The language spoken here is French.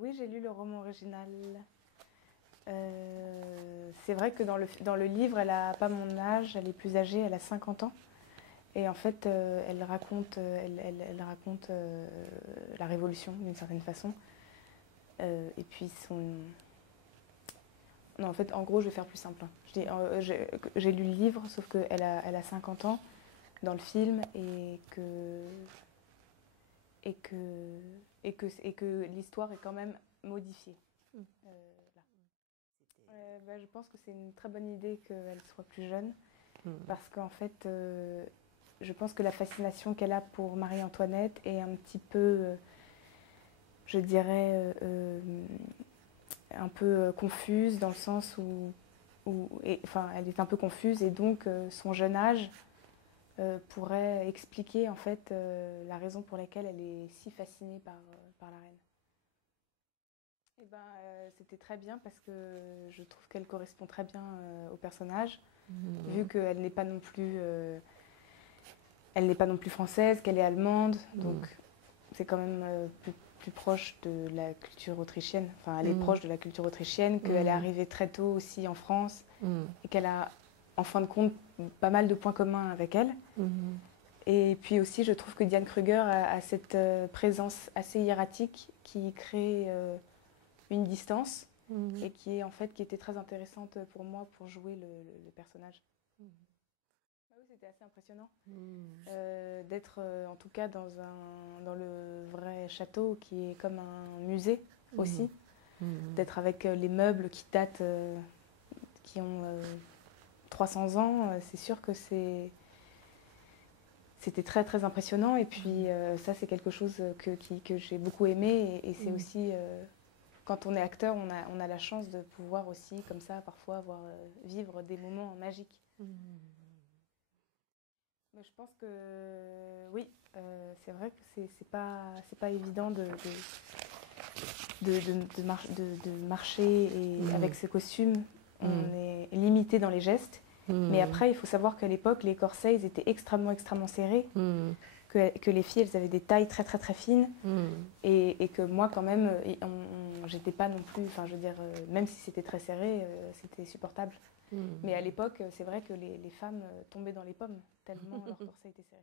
Oui, j'ai lu le roman original. C'est vrai que dans le livre, elle n'a pas mon âge, elle est plus âgée, elle a 50 ans. Et en fait, elle raconte la Révolution d'une certaine façon. Et puis son... Non, en fait, en gros, je vais faire plus simple, hein. J'ai lu le livre, sauf elle a 50 ans dans le film et que, et que l'histoire est quand même modifiée. Là. Je pense que c'est une très bonne idée qu'elle soit plus jeune, parce qu'en fait, je pense que la fascination qu'elle a pour Marie-Antoinette est un petit peu, je dirais, un peu confuse, dans le sens enfin, elle est un peu confuse, et donc son jeune âge pourrait expliquer en fait la raison pour laquelle elle est si fascinée par la reine. Eh ben, c'était très bien parce que je trouve qu'elle correspond très bien au personnage, vu qu'elle n'est pas non plus, elle n'est pas non plus française, qu'elle est allemande, donc c'est quand même plus proche de la culture autrichienne. Enfin, elle est proche de la culture autrichienne, qu'elle est arrivée très tôt aussi en France et qu'elle a, en fin de compte, pas mal de points communs avec elle. Et puis aussi, je trouve que Diane Kruger a cette présence assez hiératique qui crée une distance et qui, en fait, qui était très intéressante pour moi pour jouer le personnage. Ah oui, c'était assez impressionnant d'être en tout cas dans le vrai château qui est comme un musée aussi, d'être avec les meubles qui datent, qui ont 300 ans. C'est sûr que c'était très très impressionnant, et puis ça c'est quelque chose que j'ai beaucoup aimé, et c'est aussi quand on est acteur, on a la chance de pouvoir aussi comme ça parfois vivre des moments magiques. Je pense que oui, c'est vrai que c'est pas évident de marcher avec ce costume. On est limité dans les gestes. Mais après, il faut savoir qu'à l'époque, les corsets ils étaient extrêmement, extrêmement serrés. Que les filles, elles avaient des tailles très, très, très fines. Et que moi, quand même, j'étais pas non plus... Enfin, je veux dire, même si c'était très serré, c'était supportable. Mais à l'époque, c'est vrai que les femmes tombaient dans les pommes, tellement leur corset était serré.